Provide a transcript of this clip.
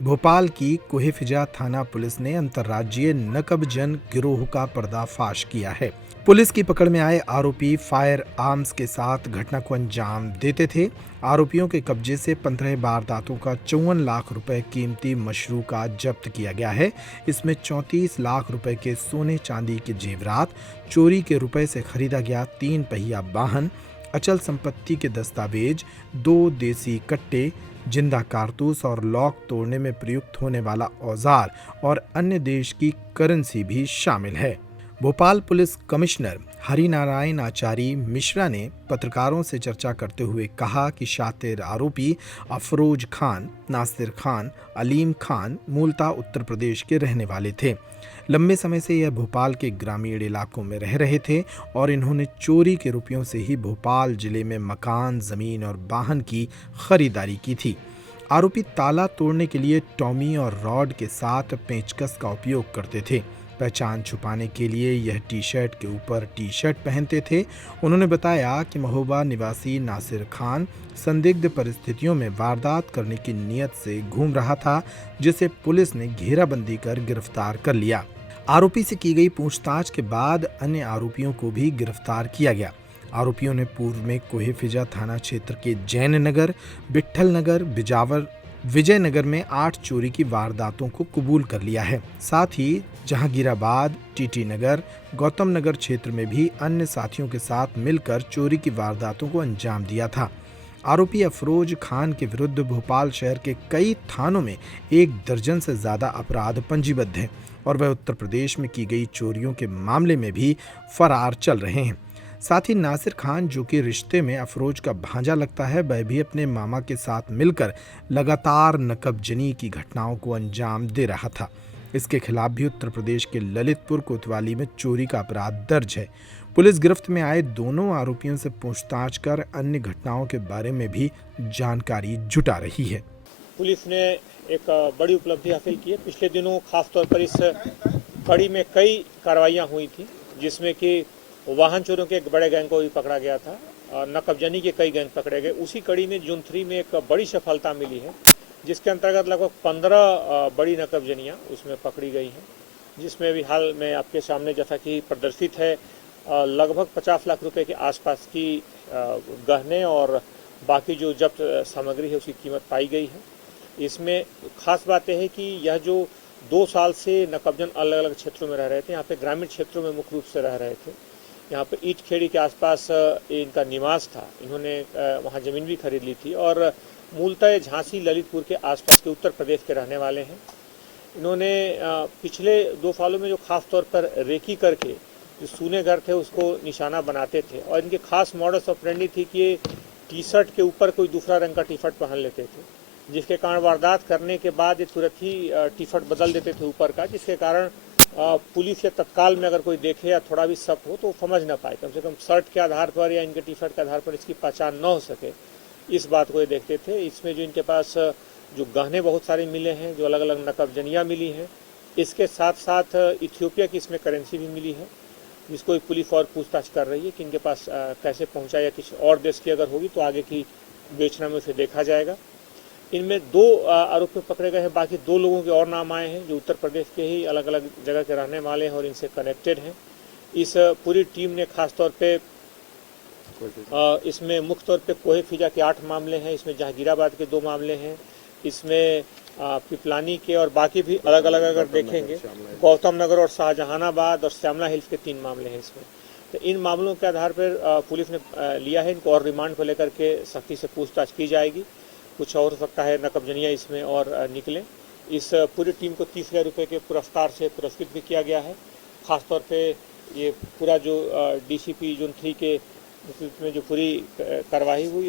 भोपाल की कोहेफिजा थाना पुलिस ने अंतर्राज्यीय नकबजन गिरोह का पर्दाफाश किया है। पुलिस की पकड़ में आए आरोपी फायर आर्म्स के साथ घटना को अंजाम देते थे। आरोपियों के कब्जे से 15 वारदातों का 54 लाख रुपए कीमती मशरू का जब्त किया गया है। इसमें 34 लाख रुपए के सोने चांदी के जेवरात, चोरी के रुपए से खरीदा गया 3 पहिया वाहन, अचल संपत्ति के दस्तावेज, 2 देसी कट्टे, जिंदा कारतूस और लॉक तोड़ने में प्रयुक्त होने वाला औजार और अन्य देश की करेंसी भी शामिल है। भोपाल पुलिस कमिश्नर हरिनारायण आचार्य मिश्रा ने पत्रकारों से चर्चा करते हुए कहा कि शातिर आरोपी अफरोज खान, नासिर खान, अलीम खान मूलतः उत्तर प्रदेश के रहने वाले थे। लंबे समय से यह भोपाल के ग्रामीण इलाकों में रह रहे थे और इन्होंने चोरी के रुपयों से ही भोपाल जिले में मकान, जमीन और वाहन की खरीदारी की थी। आरोपी ताला तोड़ने के लिए टॉमी और रॉड के साथ पेंचकस का उपयोग करते थे। पहचान छुपाने के लिए यह टी शर्ट के ऊपर टी शर्ट पहनते थे। उन्होंने बताया कि महोबा निवासी नासिर खान संदिग्ध परिस्थितियों में वारदात करने की नीयत से घूम रहा था, जिसे पुलिस ने घेराबंदी कर गिरफ्तार कर लिया। आरोपी से की गई पूछताछ के बाद अन्य आरोपियों को भी गिरफ्तार किया गया। आरोपियों ने पूर्व में कोहेफिजा थाना क्षेत्र के जैन नगर, विट्ठल नगर, बिजावर, विजयनगर में 8 चोरी की वारदातों को कबूल कर लिया है। साथ ही जहांगीराबाद, टीटी नगर, गौतम नगर क्षेत्र में भी अन्य साथियों के साथ मिलकर चोरी की वारदातों को अंजाम दिया था। आरोपी अफरोज खान के विरुद्ध भोपाल शहर के कई थानों में 1 दर्जन से ज्यादा अपराध पंजीबद्ध हैं और वह उत्तर प्रदेश में की गई चोरियों के मामले में भी फरार चल रहे हैं। साथ ही नासिर खान, जो कि रिश्ते में अफरोज का भांजा लगता है, वह भी अपने मामा के साथ मिलकर लगातार नकबजनी की घटनाओं को अंजाम दे रहा था। इसके खिलाफ भी उत्तर प्रदेश के ललितपुर कोतवाली में चोरी का अपराध दर्ज है। पुलिस गिरफ्त में आए दोनों आरोपियों से पूछताछ कर अन्य घटनाओं के बारे में भी जानकारी जुटा रही है। पुलिस ने एक बड़ी उपलब्धि हासिल की है। पिछले दिनों खासतौर पर इस कड़ी में कई कार्रवाइयाँ हुई थी, जिसमें कि वाहन चोरों के एक बड़े गैंग को भी पकड़ा गया था और नकबजनी के कई गैंग पकड़े गए। उसी कड़ी में जून 3 में एक बड़ी सफलता मिली है, जिसके अंतर्गत लगभग 15 बड़ी नकबजनियाँ उसमें पकड़ी गई हैं, जिसमें भी हाल में आपके सामने जैसा कि प्रदर्शित है लगभग 50 लाख रुपए के आसपास की गहने और बाकी जो जब्त सामग्री है उसकी कीमत पाई गई है। इसमें खास बात यह है कि यह जो 2 साल से नकबजन अलग अलग क्षेत्रों में रह रहे थे, यहाँ पे ग्रामीण क्षेत्रों में मुख्य रूप से रह रहे थे। यहाँ पे ईट खेड़ी के आसपास इनका निवास था। इन्होंने वहाँ ज़मीन भी खरीद ली थी और मूलतः झांसी, ललितपुर के आसपास के उत्तर प्रदेश के रहने वाले हैं। इन्होंने पिछले 2 सालों में जो खास तौर पर रेकी करके जो सूने घर थे उसको निशाना बनाते थे और इनके खास मॉडस ऑपरेंडी थी कि ये टी शर्ट के ऊपर कोई दूसरा रंग का टी शर्ट पहन लेते थे, जिसके कारण वारदात करने के बाद ये तुरंत ही टी शर्ट बदल देते थे ऊपर का, जिसके कारण पुलिस या तत्काल में अगर कोई देखे या थोड़ा भी शक हो तो समझ ना पाए, कम से कम शर्ट के आधार पर या इनके टी शर्ट के आधार पर इसकी पहचान न हो सके, इस बात को ये देखते थे। इसमें जो इनके पास जो गहने बहुत सारे मिले हैं, जो अलग अलग नकबजनियाँ मिली हैं, इसके साथ साथ इथियोपिया की इसमें करेंसी भी मिली है, जिसको पुलिस और पूछताछ कर रही है कि इनके पास कैसे पहुँचा या किसी और देश की अगर होगी तो आगे की बेचना में उसे देखा जाएगा। इनमें 2 आरोपी पकड़े गए हैं, बाकी 2 लोगों के और नाम आए हैं जो उत्तर प्रदेश के ही अलग अलग जगह के रहने वाले हैं और इनसे कनेक्टेड हैं। इस पूरी टीम ने खास तौर पे इसमें मुख्य तौर पे कोहेफिजा के 8 मामले हैं, इसमें जहांगीराबाद के 2 मामले हैं, इसमें पिपलानी के और बाकी भी अलग अलग अगर देखेंगे गौतम नगर और शाहजहानाबाद और श्यामला हिल्स के 3 मामले हैं इसमें। तो इन मामलों के आधार पर पुलिस ने लिया है। इनको और रिमांड पर लेकर के सख्ती से पूछताछ की जाएगी। कुछ और हो सकता है नकबजनियाँ इसमें और निकले। इस पूरी टीम को 30,000 रुपये के पुरस्कार से पुरस्कृत भी किया गया है। खासतौर पे ये पूरा जो DCP जोन 3 के नेतृत्व में जो पूरी कार्रवाई हुई